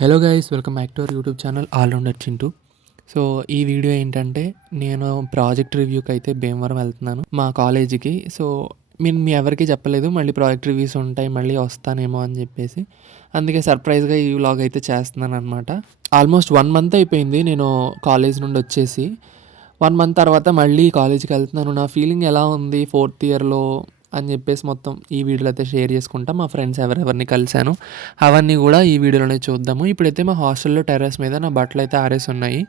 Hello guys, welcome back to our YouTube channel all rounder Chintu. So ఈ video ఏంటంటే, నేను project రివ్యూకి అయితే భీమవరం వెళ్తున్నాను మా కాలేజీకి. సో నేను మీ ఎవరికి చెప్పలేదు, మళ్ళీ ప్రాజెక్ట్ రివ్యూస్ ఉంటాయి, మళ్ళీ వస్తానేమో అని చెప్పేసి. అందుకే సర్ప్రైజ్గా ఈ వ్లాగ్ అయితే చేస్తున్నాను అనమాట. ఆల్మోస్ట్ 1 మంత్ అయిపోయింది నేను కాలేజ్ నుండి వచ్చేసి. 1 మంత్ తర్వాత మళ్ళీ కాలేజీకి వెళ్తున్నాను. నా ఫీలింగ్ ఎలా ఉంది 4th ఇయర్లో అని చెప్పేసి మొత్తం ఈ వీడియోలో అయితే షేర్ చేసుకుంటా. మా ఫ్రెండ్స్ ఎవరెవరిని కలిశాను అవన్నీ కూడా ఈ వీడియోలోనే చూద్దాము. ఇప్పుడైతే మా హాస్టల్లో టెర్రస్ మీద నా బట్టలు అయితే ఆరేసి ఉన్నాయి.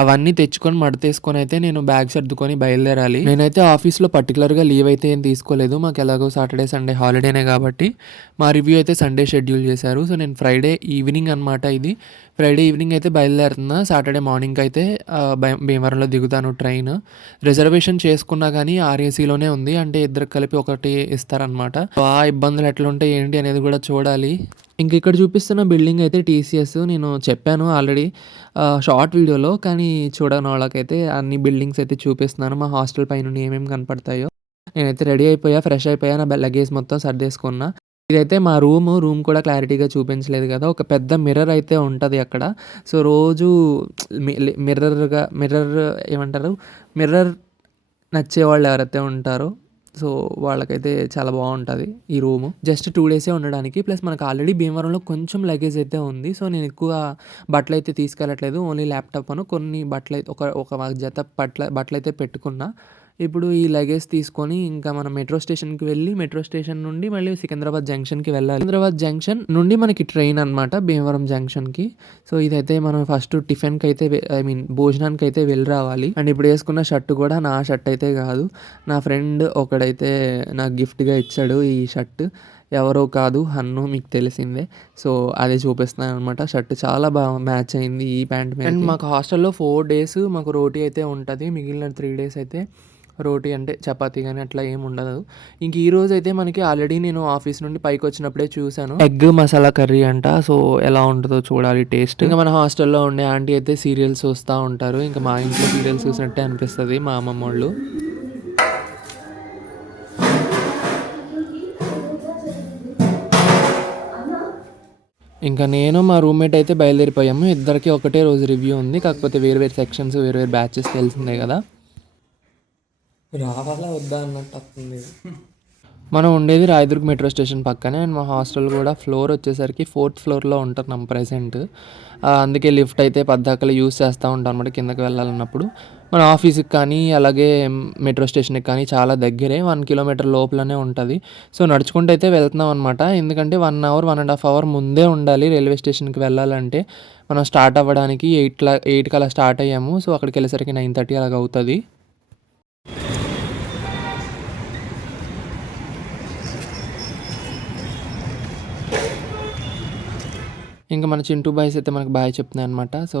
అవన్నీ తెచ్చుకొని మడతేసుకొని అయితే నేను బ్యాగ్ సర్దుకొని బయలుదేరాలి. నేనైతే ఆఫీస్లో పర్టికులర్గా లీవ్ అయితే ఏం తీసుకోలేదు. మాకు ఎలాగో సాటర్డే సండే హాలిడేనే కాబట్టి మా రివ్యూ అయితే సండే షెడ్యూల్ చేశారు. సో నేను ఫ్రైడే ఈవినింగ్ అనమాట, ఇది ఫ్రైడే ఈవినింగ్ అయితే బయలుదేరుతున్నా. సాటర్డే మార్నింగ్ అయితే భీమవరంలో దిగుతాను. ట్రైన్ రిజర్వేషన్ చేసుకున్నా కానీ ఆర్ఏసీలోనే ఉంది, అంటే ఇద్దరు కలిపి ఒకటి ఇస్తారనమాట. ఆ ఇబ్బందులు ఎట్లా ఉంటాయి ఏంటి అనేది కూడా చూడాలి. ఇంక ఇక్కడ చూపిస్తున్న బిల్డింగ్ అయితే టీసీఎస్. నేను చెప్పాను ఆల్రెడీ షార్ట్ వీడియోలో, కానీ చూడని వాళ్ళకైతే అన్ని బిల్డింగ్స్ అయితే చూపిస్తున్నాను. మా హాస్టల్ పైన ఏమేమి కనపడతాయో. నేనైతే రెడీ అయిపోయా, ఫ్రెష్ అయిపోయా, నా లగేజ్ మొత్తం సర్దేసుకున్నా. ఇదైతే మా రూమ్ కూడా క్లారిటీగా చూపించలేదు కదా. ఒక పెద్ద మిర్రర్ అయితే ఉంటుంది అక్కడ. సో రోజు మిర్రర్ ఏమంటారు, మిర్రర్ నచ్చేవాళ్ళు ఎవరైతే ఉంటారో సో వాళ్ళకైతే చాలా బాగుంటుంది ఈ రూము. జస్ట్ 2 డేసే ఉండడానికి. ప్లస్ మనకు ఆల్రెడీ భీమవరంలో కొంచెం లగేజ్ అయితే ఉంది. సో నేను ఎక్కువ బట్టలు అయితే తీసుకెళ్ళట్లేదు, ఓన్లీ ల్యాప్టాప్ కొన్ని బట్టలు అయితే ఒక జత బట్టలు అయితే పెట్టుకున్నా. ఇప్పుడు ఈ లగేజ్ తీసుకొని ఇంకా మనం మెట్రో స్టేషన్కి వెళ్ళి, మెట్రో స్టేషన్ నుండి మళ్ళీ సికింద్రాబాద్ జంక్షన్కి వెళ్ళాలి. సికింద్రాబాద్ జంక్షన్ నుండి మనకి ట్రైన్ అనమాట భీమవరం జంక్షన్కి. సో ఇదైతే మనం ఫస్ట్ టిఫిన్కి అయితే భోజనానికి అయితే వెళ్ళి రావాలి. అండ్ ఇప్పుడు వేసుకున్న షర్ట్ కూడా నా షర్ట్ అయితే కాదు, నా ఫ్రెండ్ ఒకడైతే నాకు గిఫ్ట్గా ఇచ్చాడు ఈ షర్ట్. ఎవరో కాదు, హన్ను, మీకు తెలిసిందే. సో అదే చూపిస్తున్నాను అనమాట. షర్ట్ చాలా బాగా మ్యాచ్ అయింది ఈ ప్యాంట్ మీద. అండ్ మాకు హాస్టల్లో 4 డేస్ మాకు రోటీ అయితే ఉంటుంది, మిగిలిన 3 డేస్ అయితే రోటీ అంటే చపాతీ కానీ అట్లా ఏమి ఉండదు. ఇంక ఈ రోజు అయితే మనకి ఆల్రెడీ నేను ఆఫీస్ నుండి పైకి వచ్చినప్పుడే చూశాను, ఎగ్ మసాలా కర్రీ అంట. సో ఎలా ఉంటుందో చూడాలి టేస్ట్. ఇంకా మన హాస్టల్లో ఉండే ఆంటీ అయితే సీరియల్స్ చూస్తూ ఉంటారు. ఇంకా మా ఇంట్లో సీరియల్స్ చూసినట్టే అనిపిస్తుంది మా అమ్మమ్మ వాళ్ళు. ఇంకా నేను మా రూమ్మేట్ అయితే బయలుదేరిపోయాము. ఇద్దరికి ఒకటే రోజు రివ్యూ ఉంది, కాకపోతే వేరు సెక్షన్స్, వేరు బ్యాచెస్ తెలిసిందే కదా. రావాలా వద్దా అన్నట్టు వస్తుంది. మనం ఉండేది రాయదుర్గ్ మెట్రో స్టేషన్ పక్కనే. అండ్ మా హాస్టల్ కూడా ఫ్లోర్ వచ్చేసరికి 4th ఫ్లోర్లో ఉంటున్నాం ప్రెసెంట్. అందుకే లిఫ్ట్ అయితే పద్దాకలు యూస్ చేస్తూ ఉంటాం అనమాట కిందకి వెళ్ళాలన్నప్పుడు. మన ఆఫీస్కి కానీ అలాగే మెట్రో స్టేషన్కి కానీ చాలా దగ్గరే, 1 కిలోమీటర్ లోపలనే ఉంటుంది. సో నడుచుకుంటూ అయితే వెళ్తున్నాం అనమాట. ఎందుకంటే 1 అవర్ 1.5 అవర్ ముందే ఉండాలి రైల్వే స్టేషన్కి వెళ్ళాలంటే. మనం స్టార్ట్ అవ్వడానికి 8 అలా స్టార్ట్ అయ్యాము. సో అక్కడికి వెళ్ళేసరికి 9:30 అలాగ అవుతుంది. ఇంకా మన చింటూ బాయ్స్ అయితే మనకు బాయ్ చెప్తున్నాయి అనమాట. సో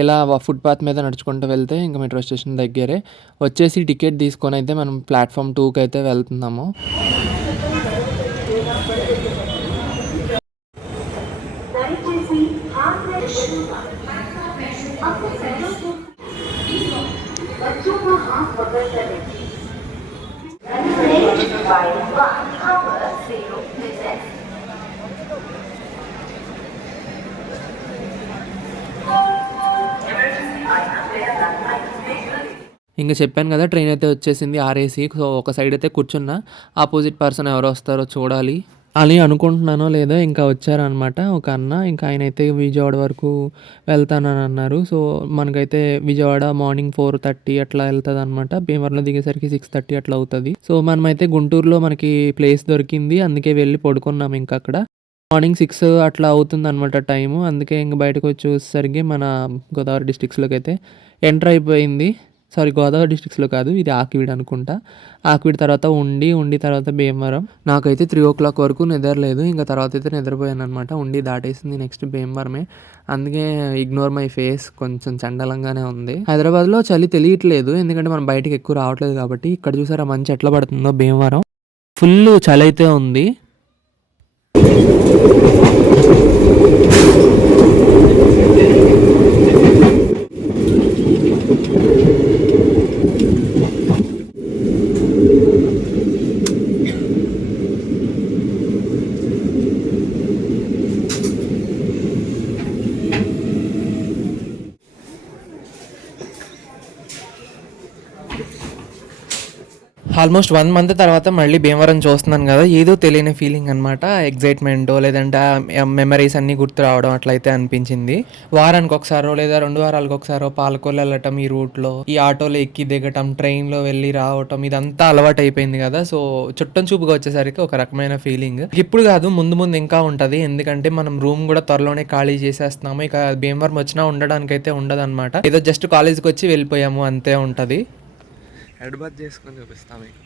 ఇలా ఫుట్పాత్ మీద నడుచుకుంటూ వెళ్తే ఇంకా మెట్రో స్టేషన్ దగ్గరే వచ్చేసి టికెట్ తీసుకొని అయితే మనం ప్లాట్ఫామ్ 2కి అయితే వెళ్తున్నాము. ఇంకా చెప్పాను కదా, ట్రైన్ అయితే వచ్చేసింది ఆర్ఏసీ. సో ఒక సైడ్ అయితే కూర్చున్నా, ఆపోజిట్ పర్సన్ ఎవరు వస్తారో చూడాలి అని అనుకుంటున్నానో లేదో. ఇంకా వచ్చారనమాట ఒక అన్న. ఇంకా ఆయన అయితే విజయవాడ వరకు వెళ్తానని అన్నారు. సో మనకైతే విజయవాడ మార్నింగ్ 4:30 అట్లా వెళ్తుంది అనమాట. భీమవరంలో దిగేసరికి 6:30 అట్లా అవుతుంది. సో మనమైతే గుంటూరులో మనకి ప్లేస్ దొరికింది, అందుకే వెళ్ళి పడుకున్నాం. ఇంకా అక్కడ మార్నింగ్ 6 అట్లా అవుతుంది అనమాట టైము. అందుకే ఇంక బయటకు వచ్చి చూసేసరికి మన గోదావరి డిస్ట్రిక్ట్స్లోకి అయితే ఎంటర్ అయిపోయింది. సారీ, గోదావరి డిస్ట్రిక్ట్స్లో కాదు, ఇది ఆకివీడు అనుకుంటా. ఆకివీడు తర్వాత ఉండి తర్వాత భీమవరం. నాకైతే 3 o'clock వరకు నిద్రలేదు. ఇంకా తర్వాత అయితే నిద్రపోయాను అనమాట. ఉండి దాటేసింది నెక్స్ట్ భీమవరమే. అందుకే ఇగ్నోర్ మై ఫేస్, కొంచెం చండలంగానే ఉంది. హైదరాబాద్లో చలి తెలియట్లేదు, ఎందుకంటే మనం బయటకు ఎక్కువ రావట్లేదు కాబట్టి. ఇక్కడ చూసారా మంచి ఎట్లా పడుతుందో భీమవరం. ఫుల్ చలి అయితే ఉంది. ఆల్మోస్ట్ 1 మంత్ తర్వాత మళ్ళీ భీమవరం చూస్తున్నాను కదా, ఏదో తెలియని ఫీలింగ్ అనమాట. ఎగ్జైట్మెంటో లేదంటే మెమరీస్ అన్నీ గుర్తు రావడం అట్లయితే అనిపించింది. వారానికి ఒకసారో లేదా 2 వారాలకు ఒకసారో పాలకొల్లు వెళ్ళటం, ఈ రూట్లో ఈ ఆటోలో ఎక్కి దిగటం, ట్రైన్లో వెళ్ళి రావటం ఇదంతా అలవాటు అయిపోయింది కదా. సో చుట్టం చూపుగా వచ్చేసరికి ఒక రకమైన ఫీలింగ్. ఇప్పుడు కాదు, ముందు ముందు ఇంకా ఉంటుంది. ఎందుకంటే మనం రూమ్ కూడా త్వరలోనే ఖాళీ చేసేస్తున్నాము. ఇక భీమవరం వచ్చినా ఉండడానికి అయితే ఉండదు అనమాట. ఏదో జస్ట్ కాలేజ్కి వచ్చి వెళ్ళిపోయాము అంతే ఉంటుంది. హెడ్ బాత్ చేసుకొని చూపిస్తాం మీకు.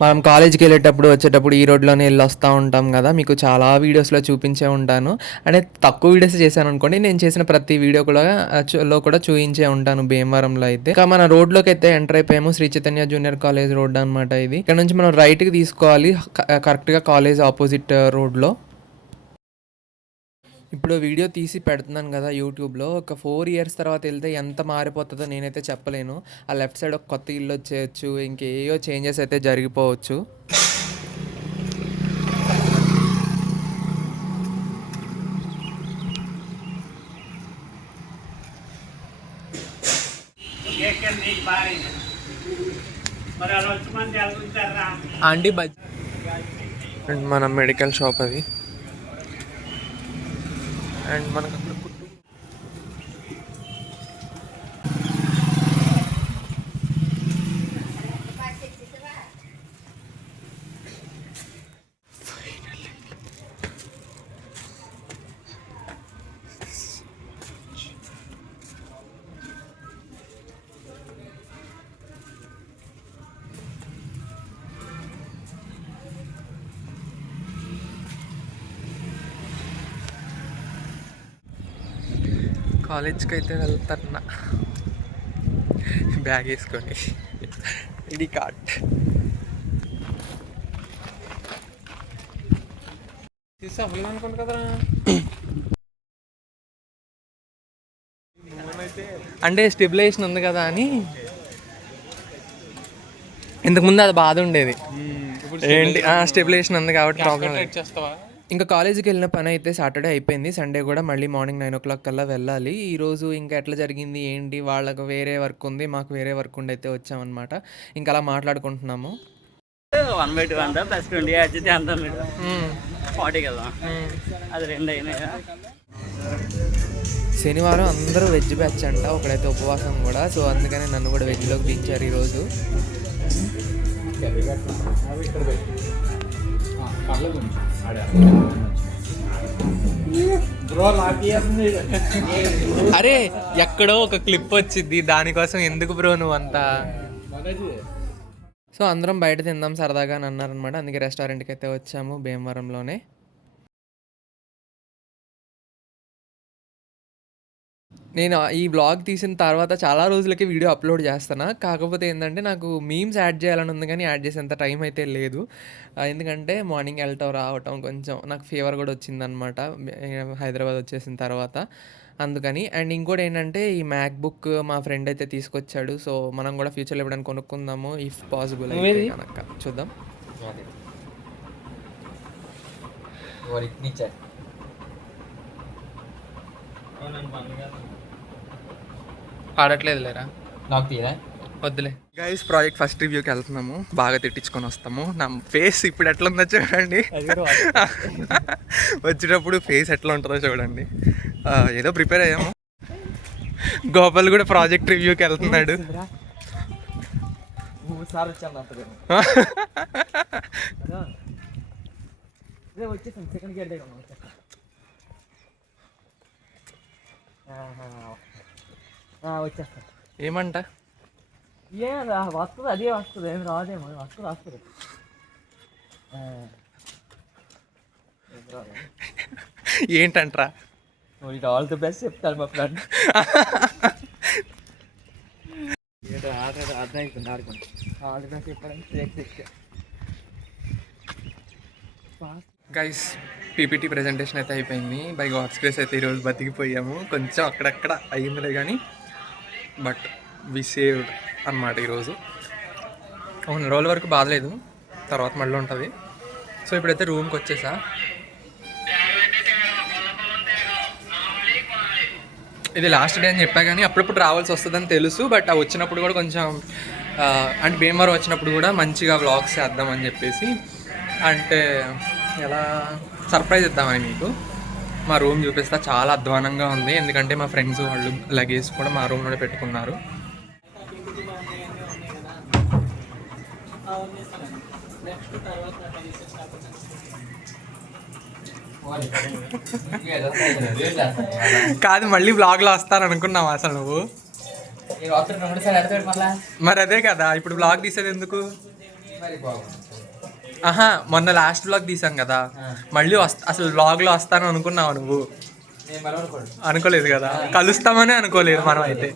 మనం కాలేజ్కి వెళ్ళేటప్పుడు వచ్చేటప్పుడు ఈ రోడ్లోనే వెళ్ళి వస్తూ ఉంటాం కదా, మీకు చాలా వీడియోస్లో చూపించే ఉంటాను. అంటే తక్కువ వీడియోస్ చేశాను అనుకోండి, నేను చేసిన ప్రతి వీడియో కూడా కూడా చూపించే ఉంటాను భీమవరంలో అయితే. ఇంకా మన రోడ్లోకి అయితే ఎంటర్ అయిపోయాము. Sri Chaitanya junior college road అనమాట ఇది. ఇక్కడ నుంచి మనం రైట్కి తీసుకోవాలి, కరెక్ట్గా కాలేజ్ ఆపోజిట్ రోడ్లో. ఇప్పుడు వీడియో తీసి పెడుతున్నాను కదా యూట్యూబ్లో, ఒక 4 ఇయర్స్ తర్వాత వెళ్తే ఎంత మారిపోతుందో నేనైతే చెప్పలేను. ఆ లెఫ్ట్ సైడ్ ఒక కొత్త ఇల్లు వచ్చేయచ్చు, ఇంకేయో చేంజెస్ అయితే జరిగిపోవచ్చు. ఆంటీ మన మెడికల్ షాప్ అది. అండ్ మనకు అక్కడ కాలేజ్కి అయితే వెళ్తారన్నా బ్యాగ్ వేసుకొని, ఐడి కార్డ్ అనుకోండి కదా. అంటే స్టెబిలైజేషన్ ఉంది కదా అని, ఇంతకుముందు అది బాధ ఉండేది. ఏంటి స్టెబిలైజేషన్ ఉంది కాబట్టి ప్రాబ్లం. ఇంకా కాలేజీకి వెళ్ళిన పని అయితే సాటర్డే అయిపోయింది. సండే కూడా మళ్ళీ మార్నింగ్ 9 o'clock కల్లా వెళ్ళాలి. ఈరోజు ఇంకా ఎట్లా జరిగింది ఏంటి, వాళ్ళకు వేరే వర్క్ ఉంది, మాకు వేరే వర్క్ ఉండి అయితే వచ్చామన్నమాట. ఇంకా అలా మాట్లాడుకుంటున్నాము. 1/2 అంతా ప్లస్ 20 అయితే అంతా 40 కదా, అది 2 అయినాయి. శనివారం అందరూ వెజ్ బ్యాచ్ అంట, ఒకడైతే ఉపవాసం కూడా. సో అందుకని నన్ను కూడా వెజ్లోకి దించారు ఈరోజు. అరే ఎక్కడో ఒక క్లిప్ వచ్చింది, దానికోసం ఎందుకు బ్రో నువ్వు అంతా. సో అందరం బయట తిందాం సరదాగా అని అన్నారనమాట. అందుకే రెస్టారెంట్కి అయితే వచ్చాము భీమవరంలోనే. నేను ఈ వ్లాగ్ తీసిన తర్వాత చాలా రోజులకి వీడియో అప్లోడ్ చేస్తాను. కాకపోతే ఏంటంటే నాకు మీమ్స్ యాడ్ చేయాలని ఉంది, కానీ యాడ్ చేసేంత టైం అయితే లేదు. ఎందుకంటే మార్నింగ్ వెళ్ళటం రావటం, కొంచెం నాకు ఫీవర్ కూడా వచ్చిందనమాట హైదరాబాద్ వచ్చేసిన తర్వాత, అందుకని. అండ్ ఇంకోటి ఏంటంటే ఈ మ్యాక్బుక్ మా ఫ్రెండ్ అయితే తీసుకొచ్చాడు. సో మనం కూడా ఫ్యూచర్లో ఎప్పుడైనా కొనుక్కుందాము ఇఫ్ పాసిబుల్ అయితే కనుక. చూద్దాం. ఆడట్లేదు లేరా, నాకు తీరా వద్దులే. గైస్ ప్రాజెక్ట్ ఫస్ట్ రివ్యూకి వెళ్తున్నాము, బాగా తిట్టించుకొని వస్తాము. నా ఫేస్ ఇప్పుడు ఎట్లా ఉందో చూడండి, వచ్చేటప్పుడు ఫేస్ ఎట్లా ఉంటుందో చూడండి. ఏదో ప్రిపేర్ అయ్యాము. గోపాల్ కూడా ప్రాజెక్ట్ రివ్యూకి వెళ్తున్నాడు. వచ్చేస్తా. ఏమంట వస్తుంది, అదే వస్తుంది, ఏం రాదేమో, వస్తుంది. ఏంటంట్రా ఆల్ ది బెస్ట్ చెప్తాను మా ఫ్రెండ్. అర్థమవుతుంది ఆడుకోండి. ఆల్ ది బెస్ట్ చెప్పాలని గైస్ పీపీటీ ప్రెజెంటేషన్ అయితే అయిపోయింది. బై గాడ్స్ గ్రేస్ అయితే ఈరోజు బతికిపోయాము. కొంచెం అక్కడక్కడ అయ్యిందిలే కానీ, బట్ వి సేవ్డ్. అన్నమాట ఈరోజు. ఒక రోజుల వరకు బాగలేదు, తర్వాత మళ్ళీ ఉంటుంది. సో ఇప్పుడైతే రూమ్కి వచ్చేసా. ఇది లాస్ట్ డే అని చెప్పా కానీ అప్పుడప్పుడు రావాల్సి వస్తుందని తెలుసు. బట్ అవి వచ్చినప్పుడు కూడా కొంచెం అంటే భీమవరం వచ్చినప్పుడు కూడా మంచిగా వ్లాగ్స్ చేద్దామని చెప్పేసి, అంటే ఎలా సర్ప్రైజ్ ఇద్దామని మీకు. మా రూమ్ చూపిస్తా, చాలా అధ్వానంగా ఉంది. ఎందుకంటే మా ఫ్రెండ్స్ వాళ్ళు లగేజ్ కూడా మా రూమ్లోనే పెట్టుకున్నారు. కాదు, మళ్ళీ బ్లాగ్లో వస్తాను అనుకున్నావు అసలు నువ్వు? మరి అదే కదా, ఇప్పుడు బ్లాగ్ తీసేది ఎందుకు? ఆహా, మొన్న లాస్ట్ బ్లాగ్ తీసాం కదా, మళ్ళీ అసలు బ్లాగ్లో వస్తాను అనుకున్నావు నువ్వు? అనుకోలేదు కదా, కలుస్తామని అనుకోలేదు మనం అయితే.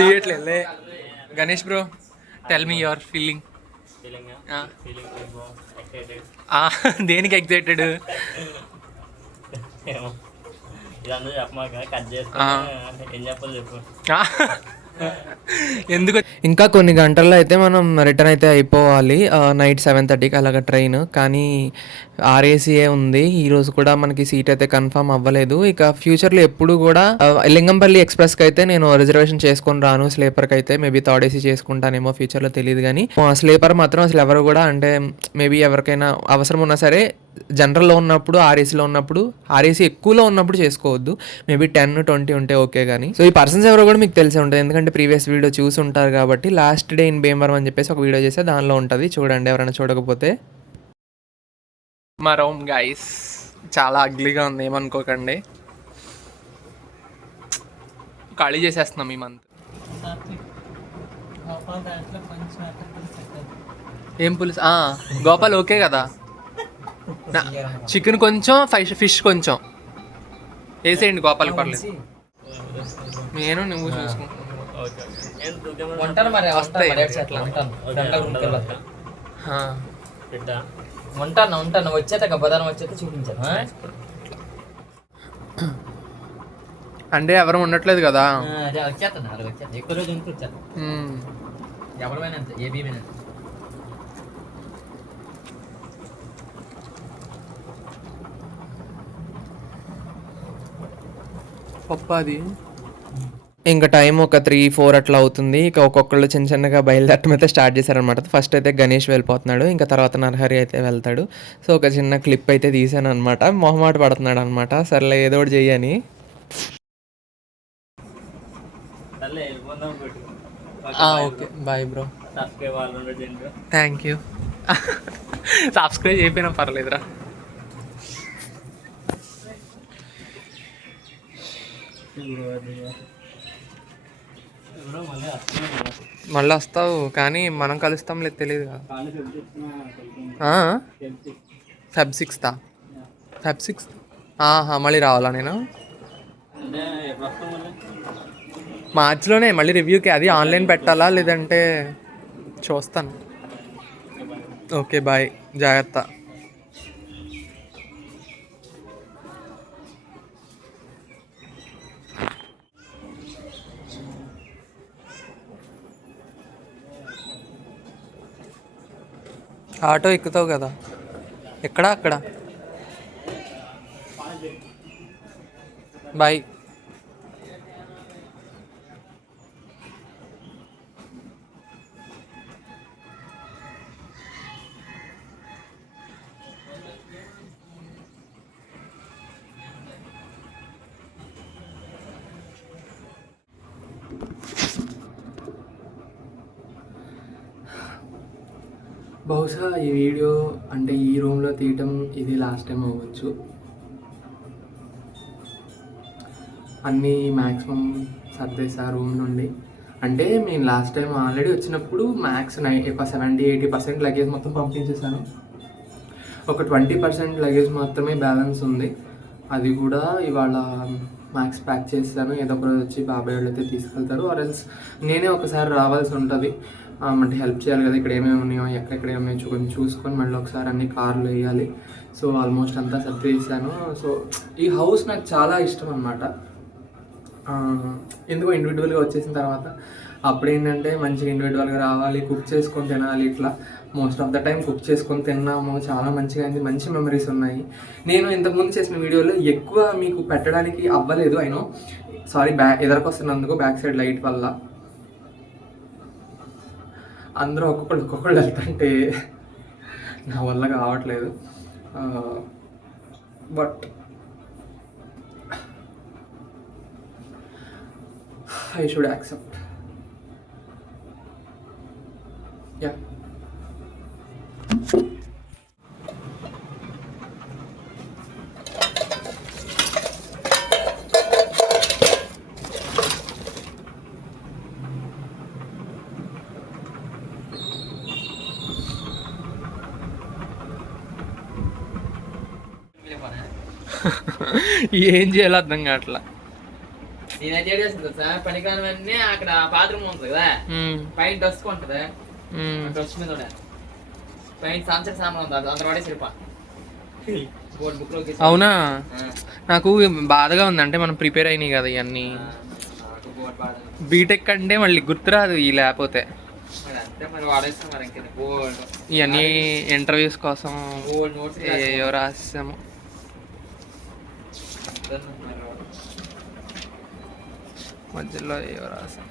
తీయట్లే. Ganesh bro, tell me your feeling. దేనికి ఎక్సైటెడ్? ఎందుకు? ఇంకా కొన్ని గంటల్లో అయితే మనం రిటర్న్ అయితే అయిపోవాలి. నైట్ 7:30కి అలాగ ట్రైన్. కానీ ఆర్ఏసీఏ ఉంది ఈరోజు కూడా. మనకి సీట్ అయితే కన్ఫర్మ్ అవ్వలేదు. ఇక ఫ్యూచర్లో ఎప్పుడు కూడా లింగంపల్లి ఎక్స్ప్రెస్కి అయితే నేను రిజర్వేషన్ చేసుకొని రాను. స్లీపర్కి అయితే మేబీ థర్డ్ ఏసీ చేసుకుంటానేమో ఫ్యూచర్లో, తెలియదు. కానీ స్లీపర్ మాత్రం అసలు ఎవరు కూడా, అంటే మేబీ ఎవరికైనా అవసరం ఉన్నా సరే జనరల్లో ఉన్నప్పుడు, ఆర్ఏసీలో ఉన్నప్పుడు, ఆర్ఏసీ ఎక్కువలో ఉన్నప్పుడు చేసుకోవద్దు. మేబీ 10-20 ఉంటే ఓకే. కానీ సో ఈ పర్సన్స్ ఎవరో కూడా మీకు తెలిసే ఉంటుంది, ఎందుకంటే ప్రీవియస్ వీడియో చూసి ఉంటారు కాబట్టి. లాస్ట్ డే ఇన్ భీమవరం అని చెప్పేసి ఒక వీడియో చేస్తే దానిలో ఉంటుంది, చూడండి ఎవరైనా చూడకపోతే. మా రూమ్ గైస్ చాలా అగ్లీగా ఉంది, ఏమనుకోకండి. ఖాళీ చేసేస్తున్నాం ఈ మంత్. ఏం పులుసు? గోపాల్ ఓకే కదా? చికెన్ కొంచెం, ఫిష్ కొంచెం వేసేయండి గోపాల్, పర్లేదు. నేను నువ్వు చూసుకుంటాను. ఉంటాను వచ్చేట బదారం వచ్చేట చూపించాను. అంటే ఎవరు ఉండట్లేదు కదా, వచ్చేస్తాను. అలా వచ్చేస్తా, ఎక్కువ రోజు ఉంటే వచ్చేస్తా. ఎవరైనా అంతే, ఏ బీమైనా. పప్పు అది. ఇంకా టైం ఒక 3-4 అట్లా అవుతుంది. ఇక ఒక్కొక్కళ్ళు చిన్న చిన్నగా బయలుదేరటం అయితే స్టార్ట్ చేశారనమాట. ఫస్ట్ అయితే గణేష్ వెళ్ళిపోతున్నాడు, ఇంకా తర్వాత నరహరి అయితే వెళ్తాడు. సో ఒక చిన్న క్లిప్ అయితే తీసాను అనమాట. మొహమాట పడుతున్నాడు అనమాట. సర్లే ఏదో ఒకటి చెయ్యని. Okay bye bro, thank you. Subscribe అయిపోయినా పర్లేదురా. మళ్ళీ వస్తావు కానీ మనం కలుస్తాం లేదు, తెలియదు కదా. Feb 6th Feb 6th మళ్ళీ రావాలా నేను? మార్చిలోనే మళ్ళీ రివ్యూకి. అది ఆన్లైన్ పెట్టాలా లేదంటే చూస్తాను. ఓకే బాయ్, జాగ్రత్త. ఆటో ఎక్కుతావు కదా, ఎక్కడా అక్కడ. బాయ్. బహుశా ఈ వీడియో అంటే ఈ రూమ్లో తీయటం ఇది లాస్ట్ టైం అవ్వచ్చు. అన్నీ మ్యాక్సిమం సర్దేసా రూమ్ నుండి. అంటే మేము లాస్ట్ టైం ఆల్రెడీ వచ్చినప్పుడు మ్యాక్స్ 70-80% లగేజ్ మొత్తం పంపించేసాను. ఒక 20% లగేజ్ మాత్రమే బ్యాలెన్స్ ఉంది. అది కూడా ఇవాళ మ్యాక్స్ ప్యాక్ చేస్తాను. ఏదో ఒక రోజు వచ్చి బాబాయ్ వాళ్ళు అయితే తీసుకెళ్తారు, ఆర్ ఎల్స్ నేనే ఒకసారి రావాల్సి ఉంటుంది. అంటే హెల్ప్ చేయాలి కదా, ఇక్కడ ఏమేమి ఉన్నాయో ఎక్కడెక్కడ ఏమేమి కొంచెం చూసుకొని మళ్ళీ ఒకసారి అన్ని కార్లు వేయాలి. సో ఆల్మోస్ట్ అంతా సర్ది వేసాను. సో ఈ హౌస్ నాకు చాలా ఇష్టం అనమాట. ఎందుకో ఇండివిజువల్గా వచ్చేసిన తర్వాత అప్పుడేంటంటే మంచిగా ఇండివిజువల్గా రావాలి, కుక్ చేసుకొని తినాలి. ఇట్లా most of the time cook చేసుకొని తిన్నాము, చాలా మంచిగా అయింది, మంచి మెమరీస్ ఉన్నాయి. నేను ఇంతకుముందు చేసిన వీడియోలో ఎక్కువ మీకు పెట్టడానికి అవ్వలేదు, అయినో సారీ, ఎదరికొస్తున్నందుకు బ్యాక్ సైడ్ లైట్ వల్ల. అందరూ ఒక్కొక్కళ్ళు వెళ్తుంటే నా వల్ల కావట్లేదు. But I should accept. Yeah. ఏం చేయాలో అర్థం కావట్లా. నేనైతే ఏం చేస్తుంది సార్, పనికిరానివన్నీ అక్కడ బాత్రూమ్ ఉంటుంది కదా, పైన డస్ట్ ఉంటుంది, డస్ట్ మీద పైన సన్సెట్ సామాన్ ఉంది, అందరూ వాడే సిరిపా బోర్డు బుక్ లో. అవునా, నాకు బాధగా ఉంది. అంటే మనం ప్రిపేర్ అయినాయి కదా ఇవన్నీ, బీటెక్ అంటే మళ్ళీ గుర్తురాదు ఈ లేకపోతే. ఇవన్నీ ఇంటర్వ్యూస్ కోసం ఏవో రాసాము. మధ్యలో ఏవో రాసాం.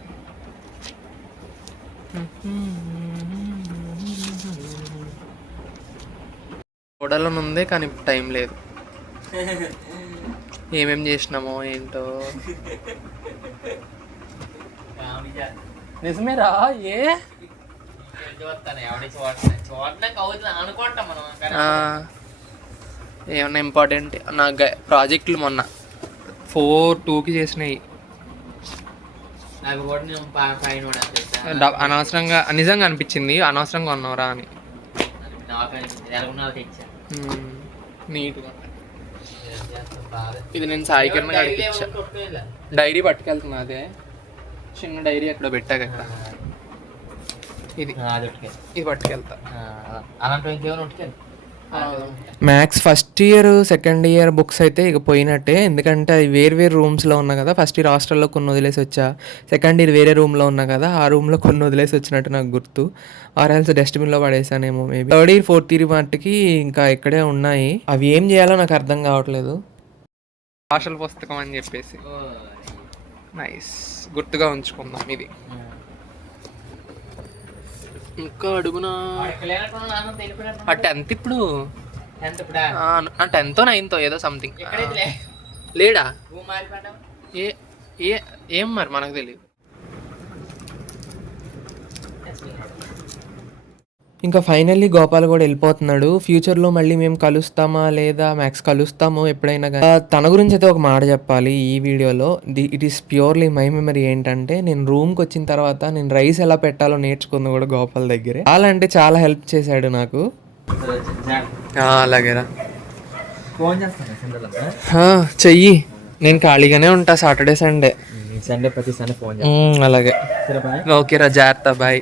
చూడాలని ఉంది కానీ టైం లేదు. ఏమేం చేసినామో ఏంటో. నిజమేరా? ఏమన్నా ఇంపార్టెంట్ నా ప్రాజెక్టులు మొన్న 4-2కి చేసినాయి. అనవసరంగా నిజంగా అనిపించింది, అనవసరంగా ఉన్నావురా అని. నీట్గా ఇది నేను సాయికరణ గారికి ఇచ్చా. డైరీ పట్టుకెళ్తున్నా, అదే చిన్న డైరీ అక్కడ పెట్టాక ఇక్కడ. ఇది పట్టుకెళ్తా. Maths first year second year books అయితే ఇక పోయినట్టే, ఎందుకంటే అవి వేరు రూమ్స్లో ఉన్నా కదా. ఫస్ట్ ఇయర్ హాస్టల్లో కొన్ని వదిలేసి వచ్చా, సెకండ్ ఇయర్ వేరే రూమ్లో ఉన్నా కదా, ఆ రూమ్లో కొన్ని వదిలేసి వచ్చినట్టు నాకు గుర్తు. ఆర్ఎల్స్ డస్ట్బిన్లో పడేసానేమో maybe. Third year fourth year మట్టుకి ఇంకా ఇక్కడే ఉన్నాయి. అవి ఏం చేయాలో నాకు అర్థం కావట్లేదు. హాస్టల్ పుస్తకం అని చెప్పేసి నైస్, గుర్తుగా ఉంచుకుందాం ఇది. ఇంకా అడుగునా 10th ఇప్పుడు 10th 9th ఏదో సంథింగ్. లేడా ఏం మరి మనకు తెలియదు. ఇంకా ఫైనల్లీ గోపాల్ కూడా వెళ్ళిపోతున్నాడు. ఫ్యూచర్లో మళ్ళీ మేము కలుస్తామా లేదా, మ్యాక్స్ కలుస్తామో ఎప్పుడైనా కానీ. తన గురించి అయితే ఒక మాట చెప్పాలి ఈ వీడియోలో. It is purely my memory. ఏంటంటే నేను రూమ్కి వచ్చిన తర్వాత నేను రైస్ ఎలా పెట్టాలో నేర్చుకుంది కూడా గోపాల్ దగ్గరే. చాలా అంటే చాలా హెల్ప్ చేశాడు నాకు. అలాగేరా, చెయ్యి. నేను ఖాళీగానే ఉంటా సాటర్డే సండే. ప్రతి సండే ఫోన్. అలాగే, ఓకేరా, జాగ్రత్త, బాయ్.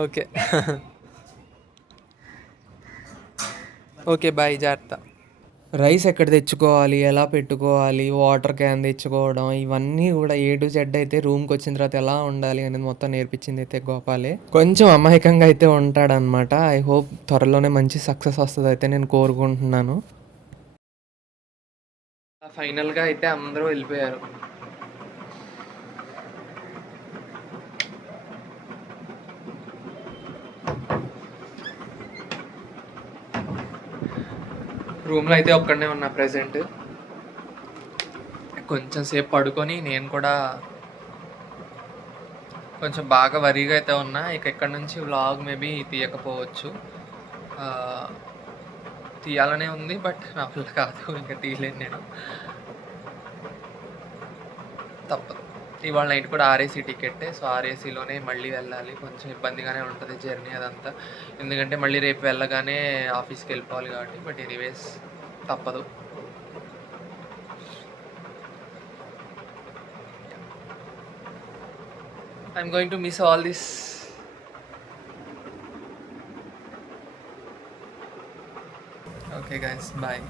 ఓకే ఓకే, బాయ్, జాగ్రత్త. రైస్ ఎక్కడ తెచ్చుకోవాలి, ఎలా పెట్టుకోవాలి, వాటర్ క్యాన్ తెచ్చుకోవడం, ఇవన్నీ కూడా A to Z అయితే రూమ్కి వచ్చిన తర్వాత ఎలా ఉండాలి అనేది మొత్తం నేర్పించింది అయితే గోపాలే. కొంచెం అమాయకంగా అయితే ఉంటాడనమాట. ఐ హోప్ త్వరలోనే మంచి సక్సెస్ వస్తుంది అయితే నేను కోరుకుంటున్నాను. ఫైనల్గా అయితే అందరూ వెళ్ళిపోయారు. రూమ్లో అయితే ఒక్కడనే ఉన్నా ప్రెజెంట్. కొంచెం సేపు పడుకొని నేను కూడా కొంచెం బాగా వరీగా అయితే ఉన్నా. ఇక ఇక్కడ నుంచి వ్లాగ్ మేబీ తీయకపోవచ్చు, తీయాలనే ఉంది, బట్ నా వల్ల కాదు, ఇంకా తీయలేను నేను, తప్పదు. ఇవాళ నైట్ కూడా RAC టికెట్టే. సో RACలోనే మళ్ళీ వెళ్ళాలి. కొంచెం ఇబ్బందిగానే ఉంటుంది జర్నీ అదంతా, ఎందుకంటే మళ్ళీ రేపు వెళ్ళగానే ఆఫీస్కి వెళ్ళిపోవాలి కాబట్టి. బట్ ఎనీవేస్ తప్పదు. I'm going to miss all this. Okay guys, bye.